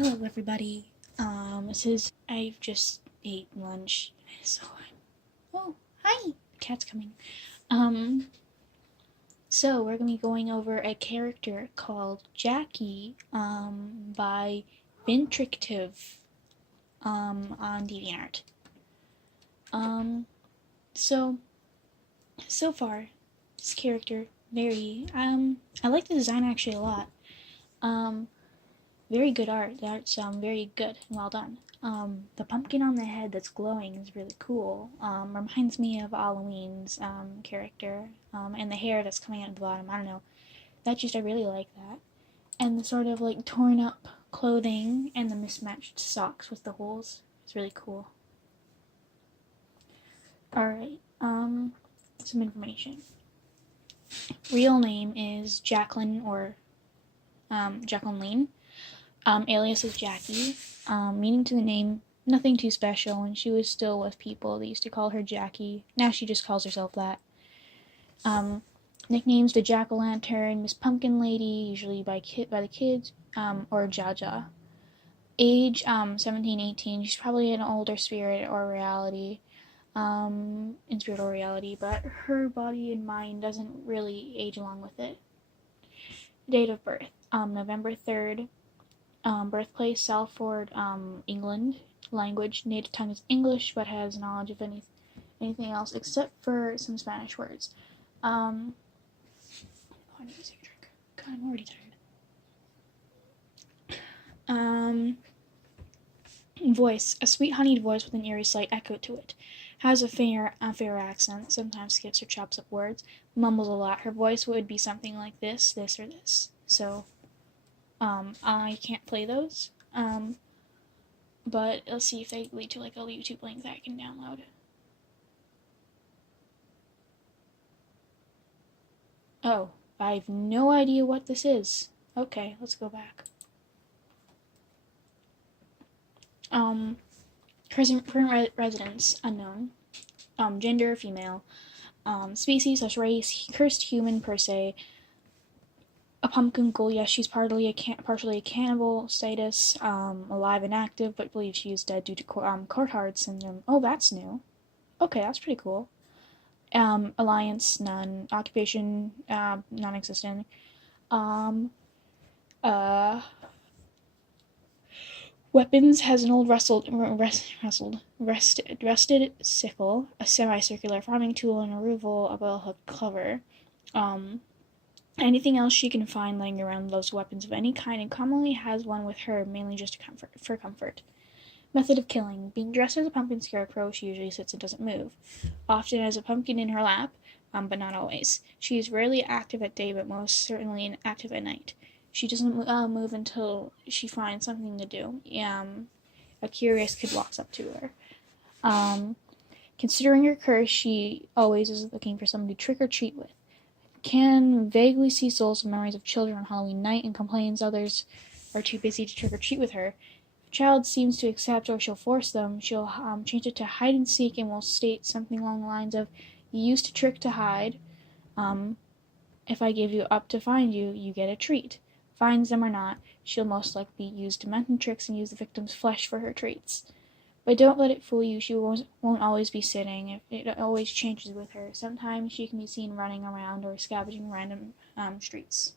Hello, everybody. I've just ate lunch, so oh, hi, the cat's coming. Um, so we're gonna be going over a character called Jackie, by vintricktive, on DeviantArt. Um, so, so far, this character, I like the design actually a lot. Um, Very good art. The art's very good and well done. The pumpkin on the head that's glowing is really cool. Reminds me of Halloween's character. And the hair that's coming out at the bottom. I don't know. I really like that. And the sort of like torn up clothing and the mismatched socks with the holes. It's really cool. Alright, some information. Real name is Jacqueline or Jacqueline Lean. Alias is Jackie. Meaning to the name, nothing too special. When she was still with people, they used to call her Jackie. Now she just calls herself that. Nicknames: the Jack-o'-lantern, Miss Pumpkin Lady, usually by the kids, or Jaja. Age, 17, 18. She's probably an older spirit or reality. In spirit or reality, but her body and mind doesn't really age along with it. Date of birth, November 3rd. Birthplace, Salford, England. Language, native tongue is English, but has knowledge of anything else except for some Spanish words. I need to take a drink. God, I'm already tired. Voice, a sweet honeyed voice with an eerie slight echo to it. Has a fair accent, sometimes skips or chops up words, mumbles a lot. Her voice would be something like this, or this. So, I can't play those. But let's see if they lead to like a YouTube link that I can download. Oh, I have no idea what this is. Okay, let's go back. Current residence, unknown. Gender, female. Species/race, cursed human per se. A pumpkin ghoul, yes, she's partially a cannibal status, alive and active, but believes she is dead due to Courtard syndrome. Oh, that's new. Okay, that's pretty cool. Alliance, none. Occupation, non-existent. Weapons, has an old rusted sickle, a semicircular farming tool, and a revolver, a bell-hooked clover. Anything else she can find laying around loves weapons of any kind, and commonly has one with her, mainly just for comfort. Method of killing. Being dressed as a pumpkin scarecrow, she usually sits and doesn't move. Often has a pumpkin in her lap, but not always. She is rarely active at day, but most certainly active at night. She doesn't move until she finds something to do. A curious kid walks up to her. Considering her curse, she always is looking for someone to trick or treat with. Can vaguely see souls and memories of children on Halloween night and complains others are too busy to trick or treat with her. If a child seems to accept or she'll force them, she'll change it to hide and seek and will state something along the lines of, "You used to trick to hide. If I give you up to find you, you get a treat." Finds them or not, she'll most likely use demented tricks and use the victim's flesh for her treats. But don't let it fool you, she won't always be sitting. It always changes with her. Sometimes she can be seen running around or scavenging random streets.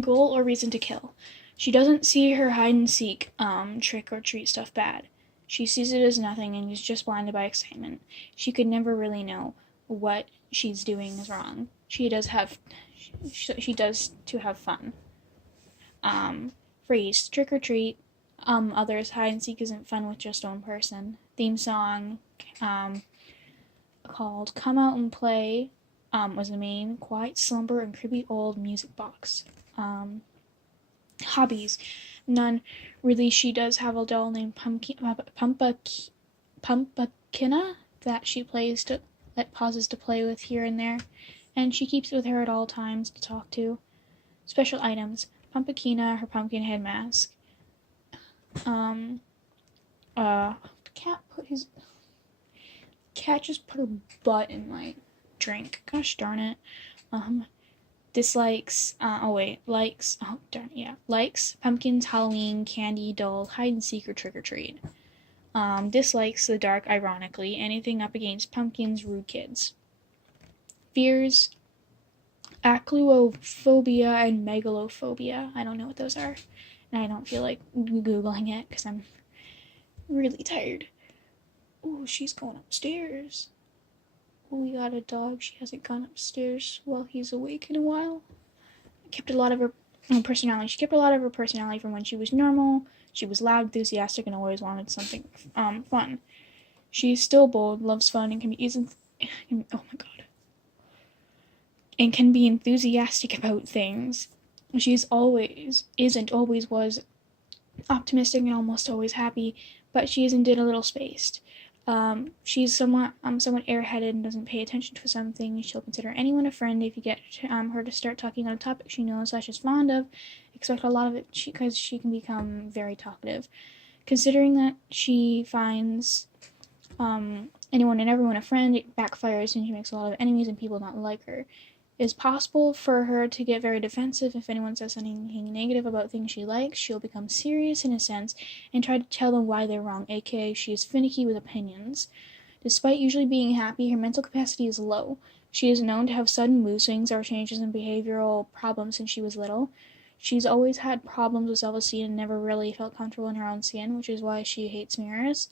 Goal or reason to kill. She doesn't see her hide and seek, trick or treat stuff bad. She sees it as nothing and is just blinded by excitement. She could never really know what she's doing is wrong. She does to have fun. Phrase, trick or treat. Others, hide and seek isn't fun with just one person. Theme song, called Come Out and Play, was the main quiet slumber and creepy old music box. Hobbies, none. Really, she does have a doll named Pumpakina that pauses to play with here and there, and she keeps it with her at all times to talk to. Special items: Pumpakina, her pumpkin head mask. The cat just put her butt in my drink. Gosh darn it. Dislikes, likes pumpkins, Halloween, candy, doll, hide and seek, or trick or treat. Dislikes the dark, ironically, anything up against pumpkins, rude kids. Fears, acluophobia and megalophobia. I don't know what those are, and I don't feel like Googling it because I'm really tired. Ooh, she's going upstairs. We got a dog. She hasn't gone upstairs while he's awake in a while. Kept a lot of her personality. She kept a lot of her personality from when she was normal. She was loud, enthusiastic, and always wanted something fun. She's still bold, loves fun, and can be and can be enthusiastic about things. She's always was optimistic and almost always happy, but she is indeed a little spaced. She's somewhat airheaded and doesn't pay attention to something. She'll consider anyone a friend if you get her to start talking on a topic she knows / is fond of. Expect a lot of it because she can become very talkative. Considering that she finds anyone and everyone a friend, it backfires and she makes a lot of enemies and people not like her. It's possible for her to get very defensive if anyone says anything negative about things she likes. She'll become serious in a sense and try to tell them why they're wrong, aka she is finicky with opinions. Despite usually being happy, her mental capacity is low. She is known to have sudden mood swings or changes in behavioral problems since she was little. She's always had problems with self-esteem and never really felt comfortable in her own skin, which is why she hates mirrors.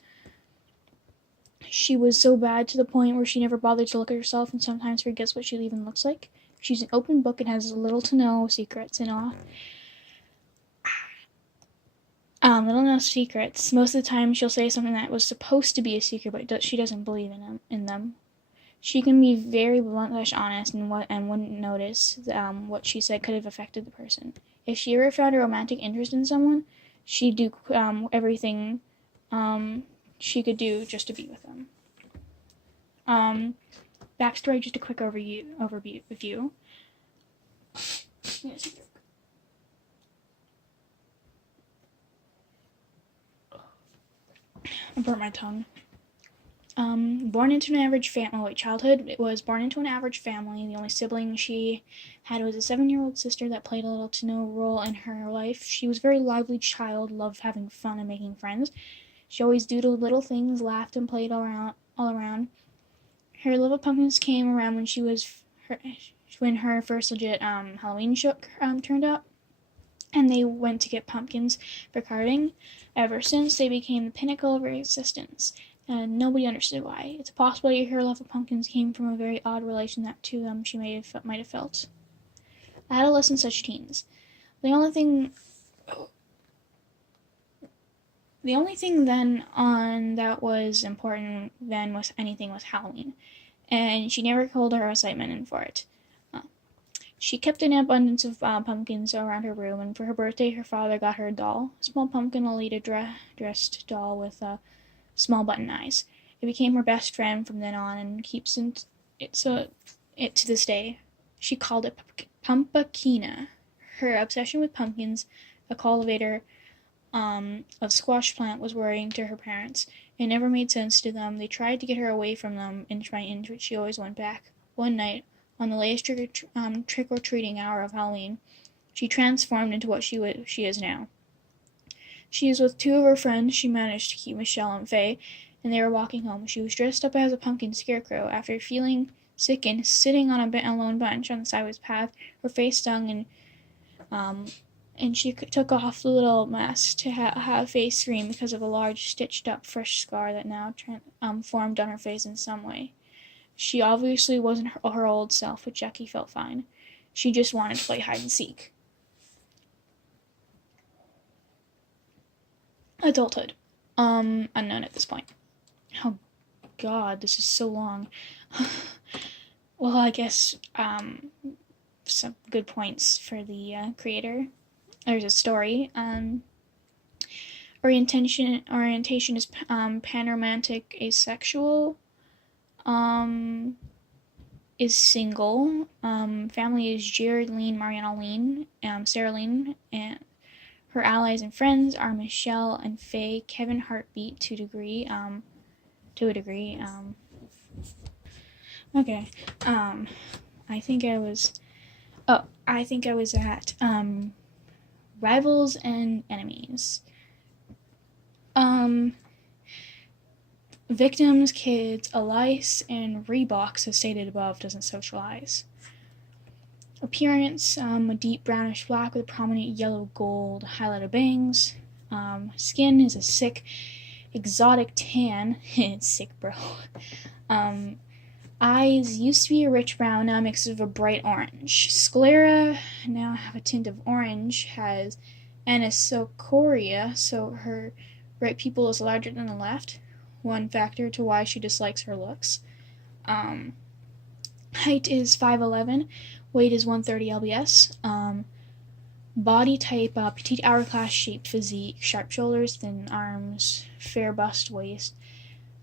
She was so bad to the point where she never bothered to look at herself and sometimes forgets what she even looks like. She's an open book and has little to no secrets and all. Little to no secrets. Most of the time she'll say something that was supposed to be a secret, but she doesn't believe in them. She can be very blunt / honest and wouldn't notice what she said could have affected the person. If she ever found a romantic interest in someone, she'd do everything she could do just to be with them. Backstory, just a quick overview. I burnt my tongue. Born into an average family. Childhood, it was born into an average family. The only sibling she had was a 7-year-old sister that played a little to no role in her life. She was a very lively child, loved having fun and making friends. She always doodled little things, laughed, and played all around. Her love of pumpkins came around when her first legit Halloween show turned up, and they went to get pumpkins for carving. Ever since, they became the pinnacle of her existence, and nobody understood why. It's a possibility her love of pumpkins came from a very odd relation that to them she might have felt. Adolescents / teens. The only thing then on that was important then was Halloween, and she never culled her excitement in for it. She kept an abundance of pumpkins around her room, and for her birthday her father got her a doll, a small pumpkin Alita dressed doll with small button eyes. It became her best friend from then on and keeps it to this day. She called it Pumpakina. Her obsession with pumpkins, a cultivator of squash plant, was worrying to her parents. It never made sense to them. They tried to get her away from them inch by inch, but she always went back. One night, on the latest trick-or-treating hour of Halloween, she transformed into what she is now. She is with 2 of her friends. She managed to keep Michelle and Faye, and they were walking home. She was dressed up as a pumpkin scarecrow. After feeling sickened, sitting on a lone bench on the sideways path, her face stung, and she took off the little mask to have Faye scream because of a large stitched-up fresh scar that now formed on her face in some way. She obviously wasn't her old self, but Jackie felt fine. She just wanted to play hide and seek. Adulthood. Unknown at this point. Oh god, this is so long. Well, I guess, some good points for the creator. There's a story. Orientation is panromantic asexual. Is single. Family is Jared Lean, Mariana Lean, Sarah Lean, and her allies and friends are Michelle and Faye, Kevin Heartbeat to a degree. Okay. I think I was. Oh, I think I was at rivals and enemies. Victims, kids, Elice, and Reeboks, as stated above, doesn't socialize. Appearance, a deep brownish black with prominent yellow gold highlighted bangs. Skin is a sick, exotic tan. It's sick, bro. Eyes used to be a rich brown, now mixed with a bright orange. Sclera now have a tint of orange, has anisocoria, so her right pupil is larger than the left, one factor to why she dislikes her looks. Height is 5'11", weight is 130 lbs. Body type, petite hourglass shaped physique, sharp shoulders, thin arms, fair bust waist,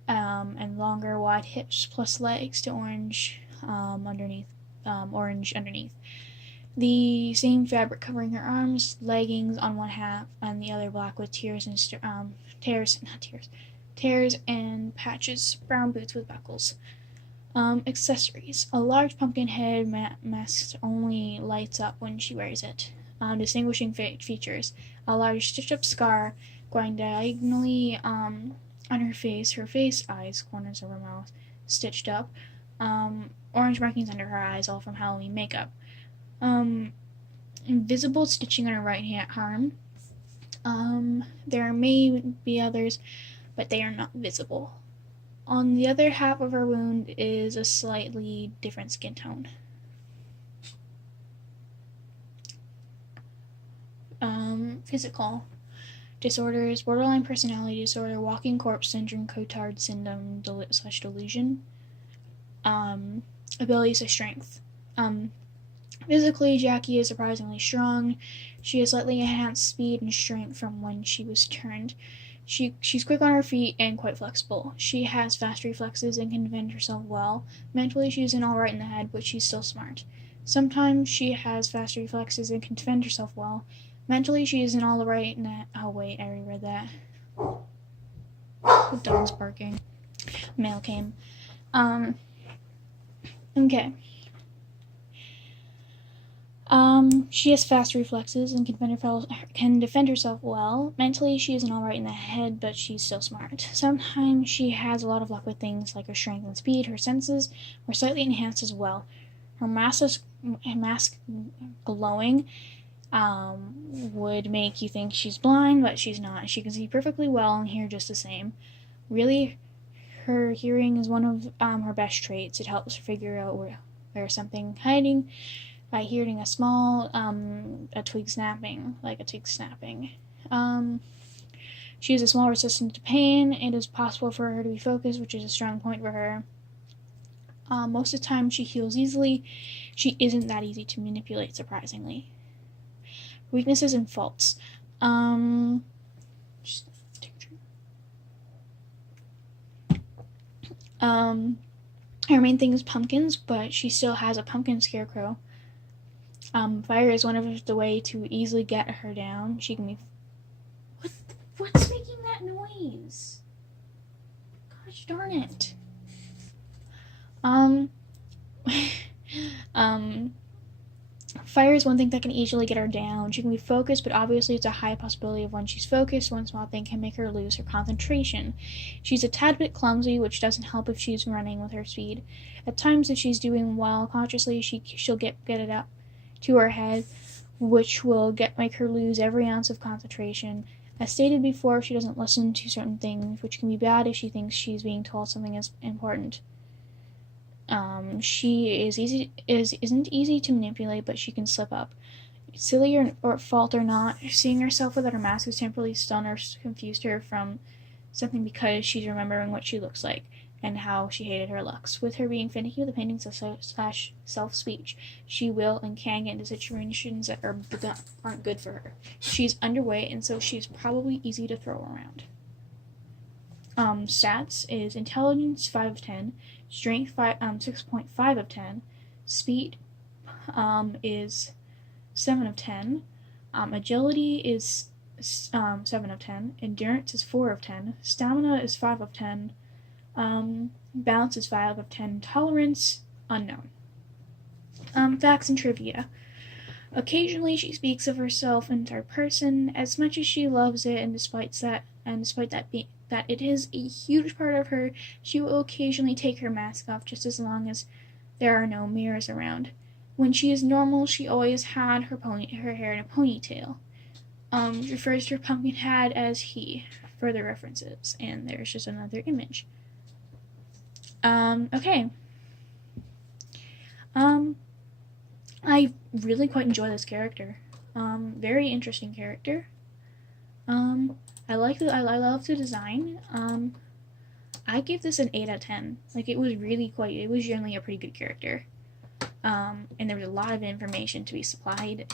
and longer wide hips plus legs to orange underneath. The same fabric covering her arms, leggings on one half, and the other black with tears and patches, brown boots with buckles. Accessories. A large pumpkin head mask only lights up when she wears it. Distinguishing features. A large stitched-up scar going diagonally on her face, eyes, corners of her mouth, stitched up. Orange markings under her eyes, all from Halloween makeup. Invisible stitching on her right arm. There may be others, but they are not visible. On the other half of her wound is a slightly different skin tone. Physical disorders: borderline personality disorder, walking corpse syndrome, Cotard syndrome / delusion. Abilities of strength. Physically, Jackie is surprisingly strong. She has slightly enhanced speed and strength from when she was turned. She's quick on her feet and quite flexible. She has fast reflexes and can defend herself well. Mentally, she isn't all right in the head, but she's still smart. Sometimes she has fast reflexes and can defend herself well. Mentally, she isn't all right in the head. Oh, wait, I reread that. The dog's barking. Mail came. Okay. She has fast reflexes and can defend herself well. Mentally, she isn't all right in the head, but she's still smart. Sometimes she has a lot of luck with things like her strength and speed. Her senses are slightly enhanced as well. Her mask glowing would make you think she's blind, but she's not. She can see perfectly well and hear just the same. Really, her hearing is one of her best traits. It helps her figure out where something hiding by hearing a small a twig snapping. She has a small resistance to pain. It is possible for her to be focused, which is a strong point for her. Most of the time she heals easily. She isn't that easy to manipulate, surprisingly. Weaknesses and faults. Her main thing is pumpkins, but she still has a pumpkin scarecrow. Fire is one of the way to easily get her down. She can be... What's making that noise? Gosh darn it. Fire is one thing that can easily get her down. She can be focused, but obviously it's a high possibility of when she's focused, one small thing can make her lose her concentration. She's a tad bit clumsy, which doesn't help if she's running with her speed. At times, if she's doing well consciously, she'll get it up to her head, which will make her lose every ounce of concentration. As stated before, she doesn't listen to certain things, which can be bad if she thinks she's being told something is important. She isn't easy to manipulate, but she can slip up. Silly or fault or not, seeing herself without her mask has temporarily stunned or confused her from something because she's remembering what she looks like and how she hated her looks. With her being finicky with the paintings / self-speech, she will and can get into situations that aren't good for her. She's underweight, and so she's probably easy to throw around. Stats is intelligence 5 of 10, strength 6.5 of 10, speed is 7 of 10, agility is 7 of 10, endurance is 4 of 10, stamina is 5 of 10, balance is 5 of 10, tolerance unknown. Facts and trivia. Occasionally she speaks of herself in third person. As much as she loves it, and despite that it is a huge part of her, she will occasionally take her mask off just as long as there are no mirrors around. When she is normal, she always had her hair in a ponytail. Refers to her pumpkin head as he. Further references, and there's just another image. Okay. I really quite enjoy this character. Very interesting character. I love the design. I give this an 8 out of 10. Like, it was generally a pretty good character. And there was a lot of information to be supplied.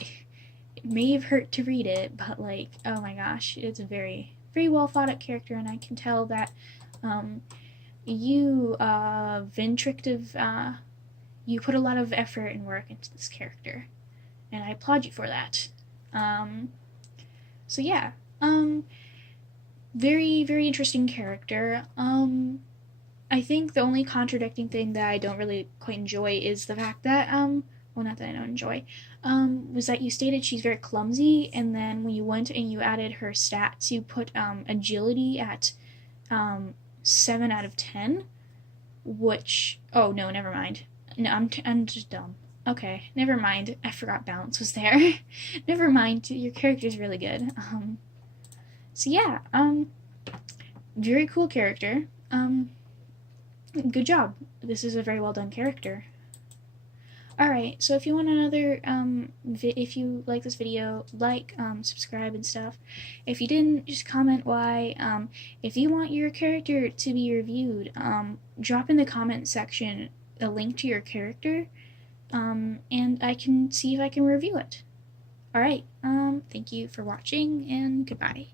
It may have hurt to read it, but like, oh my gosh, it's a very, very well thought out character, and I can tell that, you, vintricktive, you put a lot of effort and work into this character, and I applaud you for that. So yeah, very, very interesting character. I think the only contradicting thing that I don't really quite enjoy is the fact that, well, not that I don't enjoy, was that you stated she's very clumsy, and then when you went and you added her stats, you put, agility at, 7 out of 10, which, oh, no, never mind. No, I'm just dumb. Okay, never mind. I forgot balance was there. Never mind. Your character's really good. So yeah, very cool character. Good job. This is a very well done character. Alright, so if you want another, if you like this video, like, subscribe and stuff. If you didn't, just comment why. If you want your character to be reviewed, drop in the comment section a link to your character, and I can see if I can review it. Alright, thank you for watching, and goodbye.